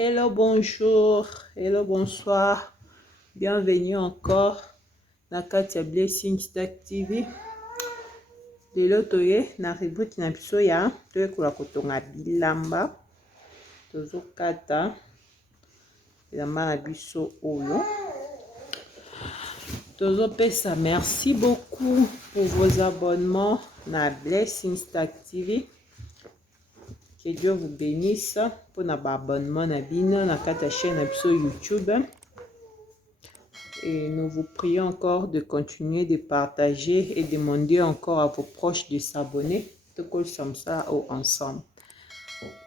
Hello, bonjour. Hello, bonsoir. Bienvenue encore na kati ya Blessing Stack TV. Lelo toye na rubrique na biso ya toyekola kotonga bilamba. Tozokata bilamba na biso oyo. Tozopesa merci beaucoup pour vos abonnements na Blessing Stack TV. Que Dieu vous bénisse pour l'abonnement na bino na kata chaîne na biso YouTube. Et nous vous prions encore de continuer de partager et demander encore à vos proches de s'abonner. Tout comme ça ensemble.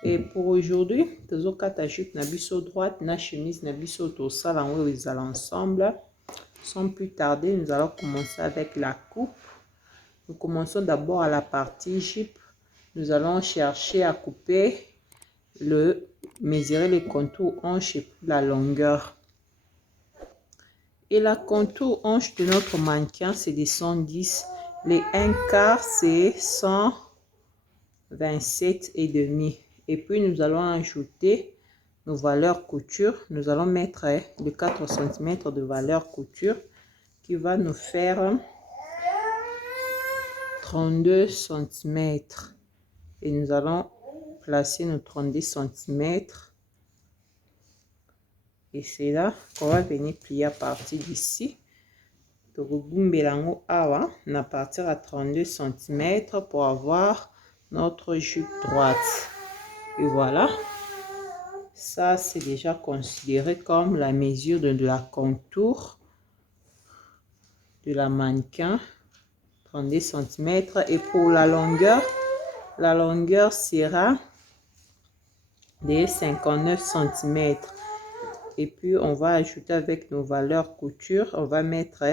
Et pour aujourd'hui, nous kata jupe na biso droite, na chemise na biso to salango ils allent ensemble. Sans plus tarder, nous allons commencer avec la coupe. Nous commençons d'abord à la partie jupe. Nous allons chercher à couper mesurer les contours hanches et la longueur. Et la contour hanche de notre mannequin, c'est des 110. Les 1 quart, c'est 127 et demi. Et puis, nous allons ajouter nos valeurs couture. Nous allons mettre les 4 cm de valeur couture qui va nous faire 32 cm. Et nous allons placer nos 32 cm. Et c'est là qu'on va venir plier à partir d'ici. Donc, à partir à 32 cm pour avoir notre jupe droite. Et voilà. Ça, c'est déjà considéré comme la mesure de la contour de la mannequin. 32 cm. Et pour la longueur sera de 59 cm. Et puis, on va ajouter avec nos valeurs couture, on va mettre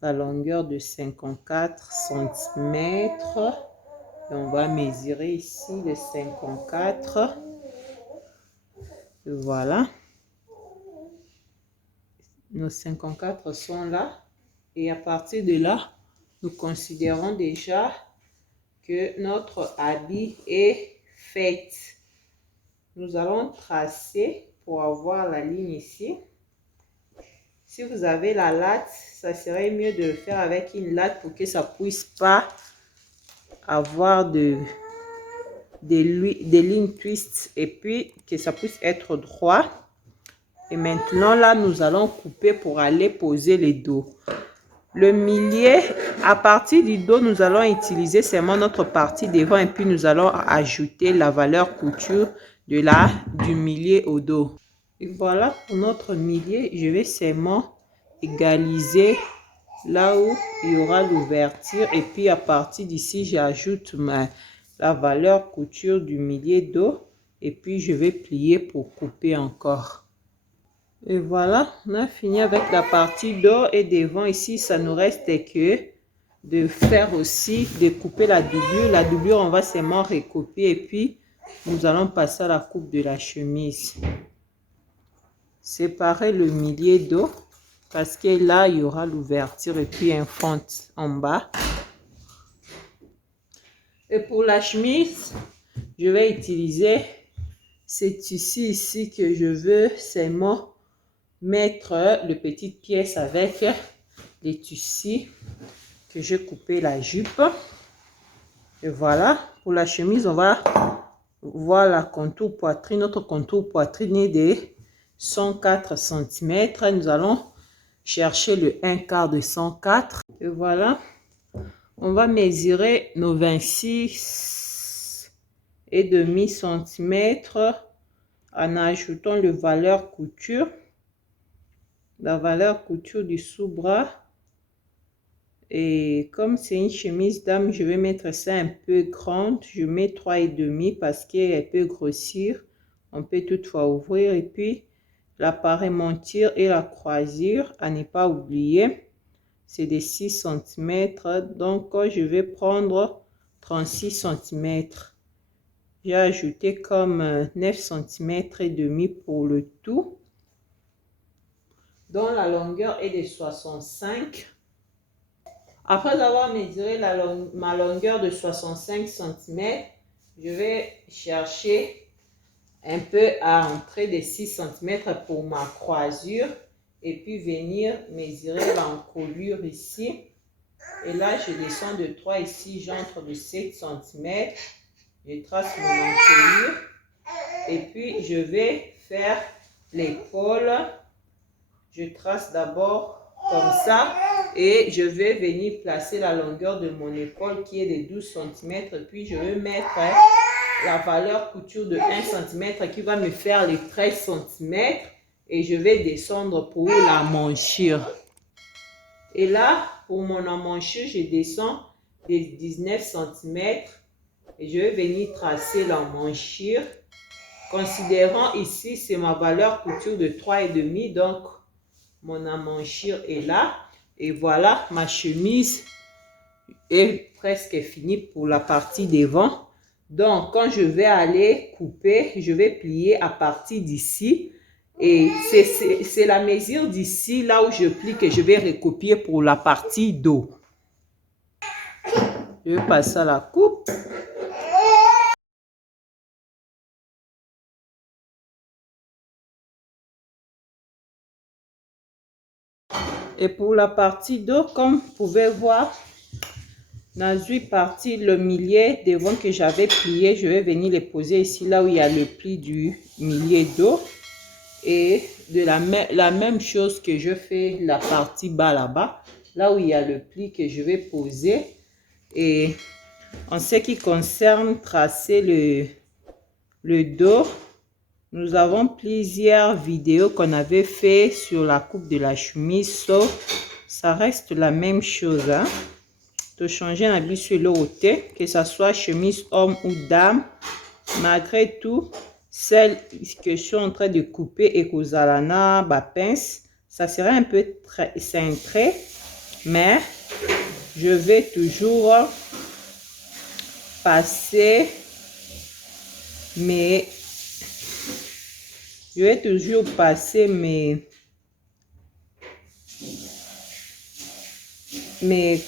la longueur de 54 cm. Et on va mesurer ici le 54. Et voilà. Nos 54 sont là. Et à partir de là, nous considérons déjà que notre habit est fait. Nous allons tracer pour avoir la ligne ici. Si vous avez la latte, ça serait mieux de le faire avec une latte pour que ça puisse pas avoir des lignes twist et puis que ça puisse être droit. Et maintenant là, nous allons couper pour aller poser les dos. Le milieu, à partir du dos, nous allons utiliser seulement notre partie devant et puis nous allons ajouter la valeur couture du milieu au dos. Et voilà pour notre milieu. Je vais seulement égaliser là où il y aura l'ouverture et puis à partir d'ici, j'ajoute la valeur couture du milieu dos et puis je vais plier pour couper encore. Et voilà, on a fini avec la partie dos et devant ici, ça nous reste que de faire aussi, de couper la doublure. La doublure, on va seulement recopier et puis nous allons passer à la coupe de la chemise. Séparer le milieu dos parce que là, il y aura l'ouverture et puis un fond en bas. Et pour la chemise, je vais utiliser ce tissu ici que je veux seulement mettre le petite pièce avec les tissus que j'ai coupé la jupe. Et voilà, pour la chemise, on va voir la contour poitrine. Notre contour poitrine est de 104 cm. Nous allons chercher le 1 quart de 104. Et voilà, on va mesurer nos 26 et demi centimètres en ajoutant le valeur couture. La valeur couture du sous-bras. Et comme c'est une chemise dame, je vais mettre ça un peu grande. Je mets 3,5 parce qu'elle peut grossir. On peut toutefois ouvrir. Et puis, l'appareil monture et la croisure, à ne pas oublier, c'est de 6 cm. Donc, je vais prendre 36 cm. J'ai ajouté comme 9 cm et demi pour le tout. Dont la longueur est de 65. Après avoir mesuré ma longueur de 65 cm, je vais chercher un peu à entrer de 6 cm pour ma croisure et puis venir mesurer l'encolure ici. Et là, je descends de 3 ici, j'entre de 7 cm. Je trace mon encolure et puis je vais faire l'épaule. Je trace d'abord comme ça et je vais venir placer la longueur de mon épaule qui est de 12 cm. Puis je vais mettre la valeur couture de 1 cm qui va me faire les 13 cm et je vais descendre pour la manchure. Et là, pour mon emmanchure, je descends de 19 cm et je vais venir tracer l'emmanchure. Considérant ici, c'est ma valeur couture de 3,5, donc mon emmanchure est là. Et voilà, ma chemise est presque finie pour la partie devant. Donc, quand je vais aller couper, je vais plier à partir d'ici. Et c'est la mesure d'ici, là où je plie, que je vais recopier pour la partie dos. Je vais passer à la coupe. Et pour la partie dos, comme vous pouvez voir, dans une partie, le milieu devant que j'avais plié, je vais venir les poser ici, là où il y a le pli du milieu dos. Et de la même chose que je fais la partie bas là-bas, là où il y a le pli que je vais poser. Et en ce qui concerne tracer le dos, nous avons plusieurs vidéos qu'on avait fait sur la coupe de la chemise, sauf ça reste la même chose. Hein? De changer un habit sur le côté, que ce soit chemise homme ou dame, malgré tout, celle que je suis en train de couper et que vous allez la pince, ça serait un peu cintré, mais je vais toujours passer mes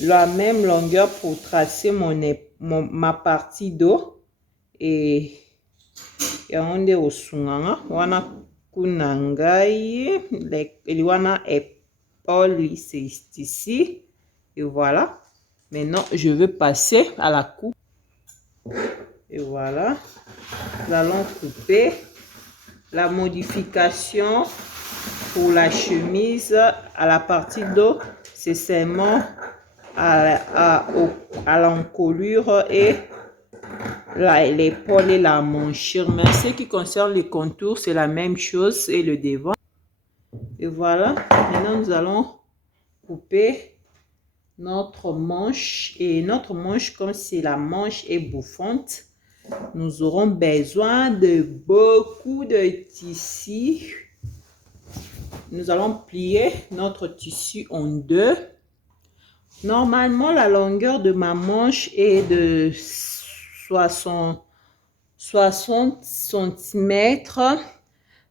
la même longueur pour tracer ma partie dos et on est au sunganga wana kunangai wana épaule c'est ici et voilà. Maintenant je vais passer à la coupe et voilà, nous allons couper. La modification pour la chemise à la partie dos, c'est seulement à l'encolure et l'épaule et la manchure. Mais ce qui concerne les contours, c'est la même chose et le devant. Et voilà, maintenant nous allons couper notre manche. Et notre manche, comme si la manche est bouffante, nous aurons besoin de beaucoup de tissu. Nous allons plier notre tissu en deux. Normalement, la longueur de ma manche est de 60 cm.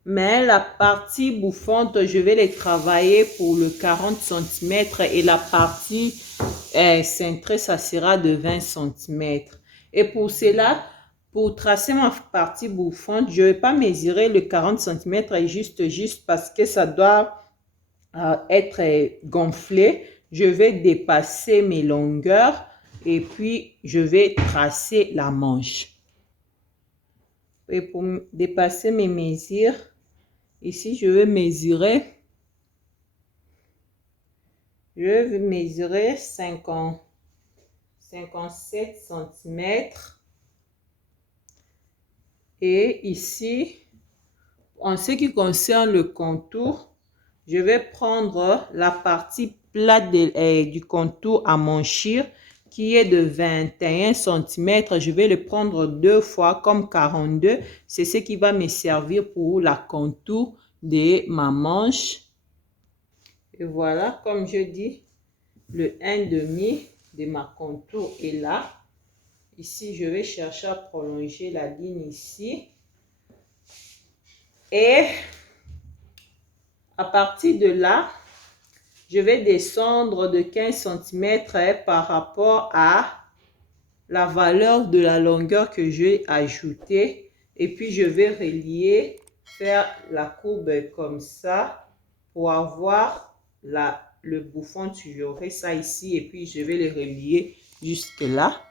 Mais la partie bouffante, je vais les travailler pour le 40 cm. Et la partie cintrée, ça sera de 20 cm. Et pour cela, pour tracer ma partie bouffante, je ne vais pas mesurer le 40 cm juste parce que ça doit être gonflé. Je vais dépasser mes longueurs et puis je vais tracer la manche. Et pour dépasser mes mesures, ici je vais mesurer 57 cm. Et ici, en ce qui concerne le contour, je vais prendre la partie plate du contour à manchure qui est de 21 cm. Je vais le prendre deux fois comme 42. C'est ce qui va me servir pour la contour de ma manche. Et voilà, comme je dis, le 1,5 de ma contour est là. Ici, je vais chercher à prolonger la ligne ici. Et à partir de là, je vais descendre de 15 cm par rapport à la valeur de la longueur que j'ai ajoutée Et puis, je vais relier, faire la courbe comme ça pour avoir le bouffon. J'aurai ça ici et puis je vais le relier jusque là.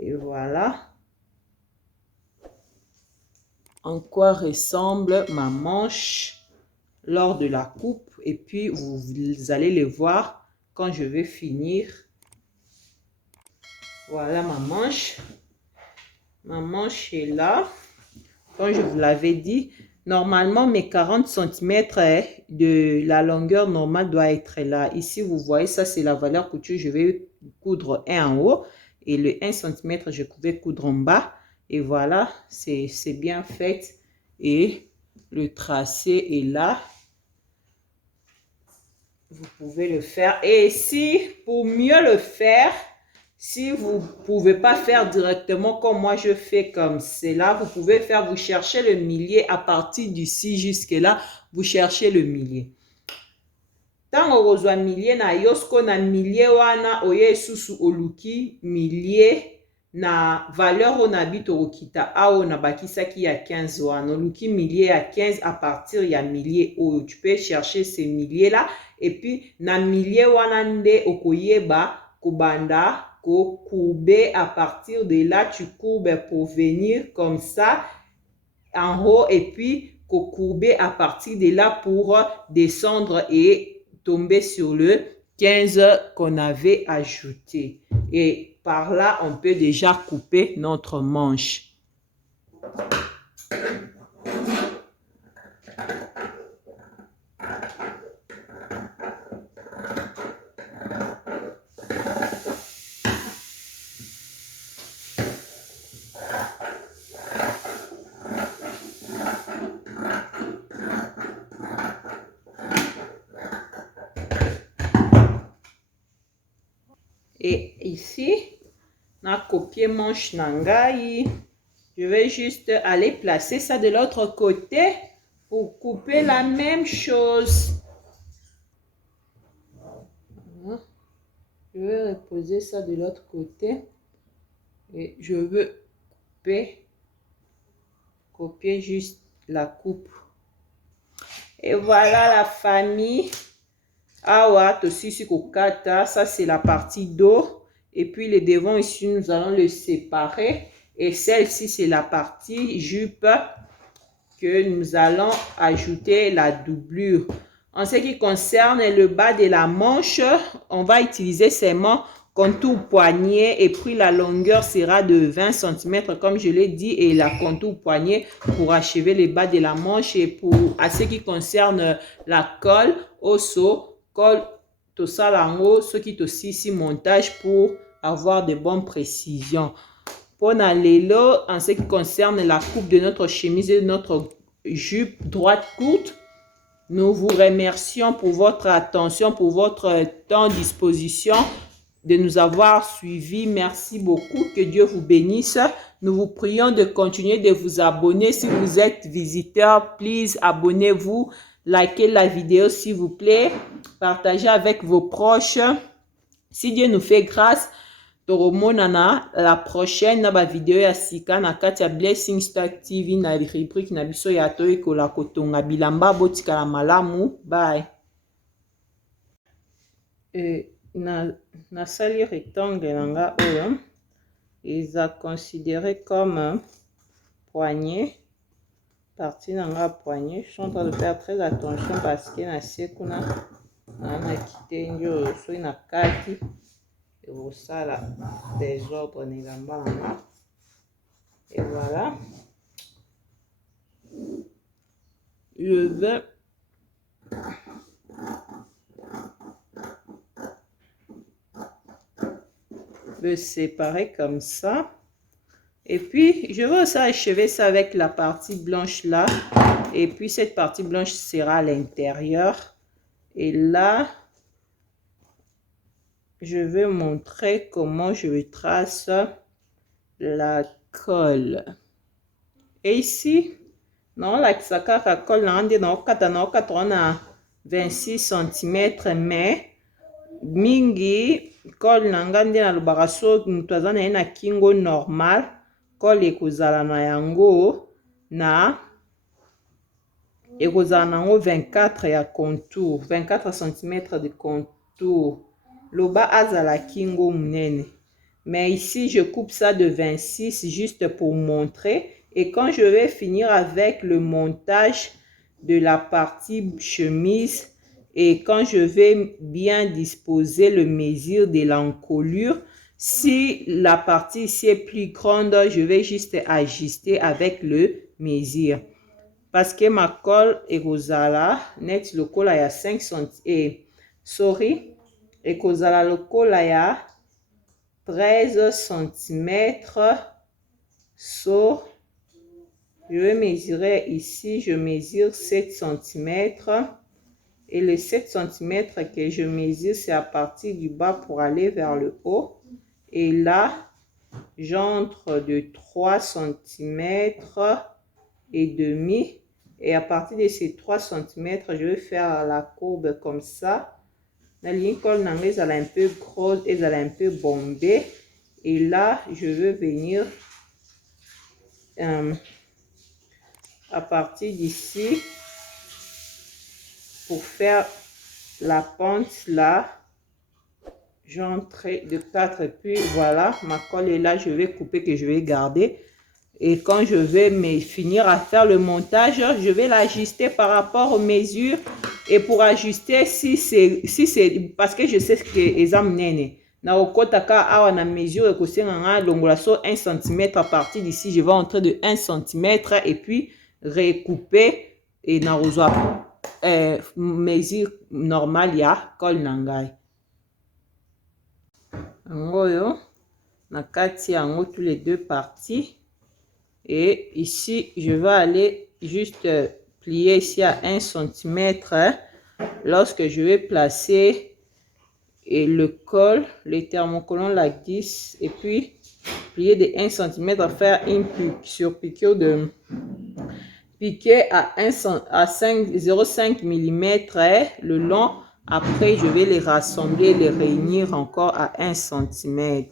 Et voilà. En quoi ressemble ma manche lors de la coupe. Et puis, vous allez le voir quand je vais finir. Voilà ma manche. Ma manche est là. Comme je vous l'avais dit, normalement, mes 40 cm de la longueur normale doit être là. Ici, vous voyez, ça, c'est la valeur couture. Je vais coudre un en haut. Et le 1 cm, je vais coudre en bas. Et voilà, c'est bien fait. Et le tracé est là. Vous pouvez le faire. Et si, pour mieux le faire, si vous ne pouvez pas faire directement comme moi je fais comme cela, vous pouvez faire, vous cherchez le millier à partir d'ici jusque là, vous cherchez le millier. Tango kozwa millier na yosko na millier wana oye susu oluki millier na valeur on habite au kita ao na bakisaki ya 15 wana oluki millier ya 15 à partir ya millier oyo tu peux chercher ces milliers là et puis na millier wana nde okoyeba kobanda ko courber à partir de là tu courbes pour venir comme ça en haut et puis ko courber à partir de là pour descendre et tomber sur le 15 qu'on avait ajouté. Et par là, on peut déjà couper notre manche. Et ici, on a copié manche nangai. Je vais juste aller placer ça de l'autre côté pour couper la même chose. Je vais reposer ça de l'autre côté. Et je veux copier juste la coupe. Et voilà la famille. Awa, tosisi kokata, ça c'est la partie dos. Et puis le devant ici, nous allons le séparer. Et celle-ci, c'est la partie jupe que nous allons ajouter la doublure. En ce qui concerne le bas de la manche, on va utiliser seulement contour poignet et puis la longueur sera de 20 cm comme je l'ai dit et la contour poignet pour achever le bas de la manche. Et pour à ce qui concerne la colle, osso, colle, tout ça là-haut, ce qui est aussi ici montage pour avoir de bonnes précisions. Pour l'élo, en ce qui concerne la coupe de notre chemise et de notre jupe droite courte, nous vous remercions pour votre attention, pour votre temps disposition, de nous avoir suivis. Merci beaucoup. Que Dieu vous bénisse. Nous vous prions de continuer de vous abonner. Si vous êtes visiteur, please, abonnez-vous. Likez la vidéo s'il vous plaît. Partagez avec vos proches. Si Dieu nous fait grâce, toromonana la prochaine na ba vidéo ya sika na kati ya Blessing Star TV na rubrique na biso ya to ekola kotonga bilamba botika la malamu. Bye. Na sali rectangle nanga oyo eza considéré comme poignet. Partie nanga poignet. Je suis en train de faire très attention parce que na sekuna na kite njo so na kati au sala des ordres négambana. Et voilà. Je vais le séparer comme ça. Et puis, je vais aussi achever ça avec la partie blanche là. Et puis, cette partie blanche sera à l'intérieur. Et là, je vais montrer comment je trace la colle. Et ici, non, la colle na 26 cm, mais mingi colle nanga nde na lobaka so mutu aza na ye na kingo normal colle ekozala na yango na ekozala nango 24 ya contour, 24 cm de contour. Le bas azala kingo munene. Mais ici, je coupe ça de 26 juste pour montrer. Et quand je vais finir avec le montage de la partie chemise et quand je vais bien disposer le mesure de l'encolure, si la partie ici est plus grande, je vais juste ajuster avec le mesure. Parce que ma colle est rosala, net le col à 5 cm. Et sorry, et kozala le col à 13 cm. So, je vais mesurer ici, je mesure 7 cm. Et les 7 cm que je mesure, c'est à partir du bas pour aller vers le haut. Et là, j'entre de 3 cm et demi. Et à partir de ces 3 cm, je vais faire la courbe comme ça. La ligne col elle est un peu grosse, elle est un peu bombée. Et là, je vais venir à partir d'ici pour faire la pente là. J'entre de 4 et puis voilà, ma colle est là, je vais couper que je vais garder. Et quand je vais finir à faire le montage, je vais l'ajuster par rapport aux mesures. Et pour ajuster, si c'est parce que je sais que les amenés. Na okotaka awa na mesure que c'est un longolaso 1 cm à partir d'ici, je vais entrer de 1 cm et puis recouper et na rosoir mesure normale ya col nangai. Ngoyo na kati yango tous les deux parties. Et ici, je vais aller juste plier ici à 1 cm lorsque je vais placer le col, le thermocollant la 10 et puis plier de 1 cm à faire une surpiqûre de piquer à 0,5 mm le long. Après, je vais les rassembler, les réunir encore à 1 cm.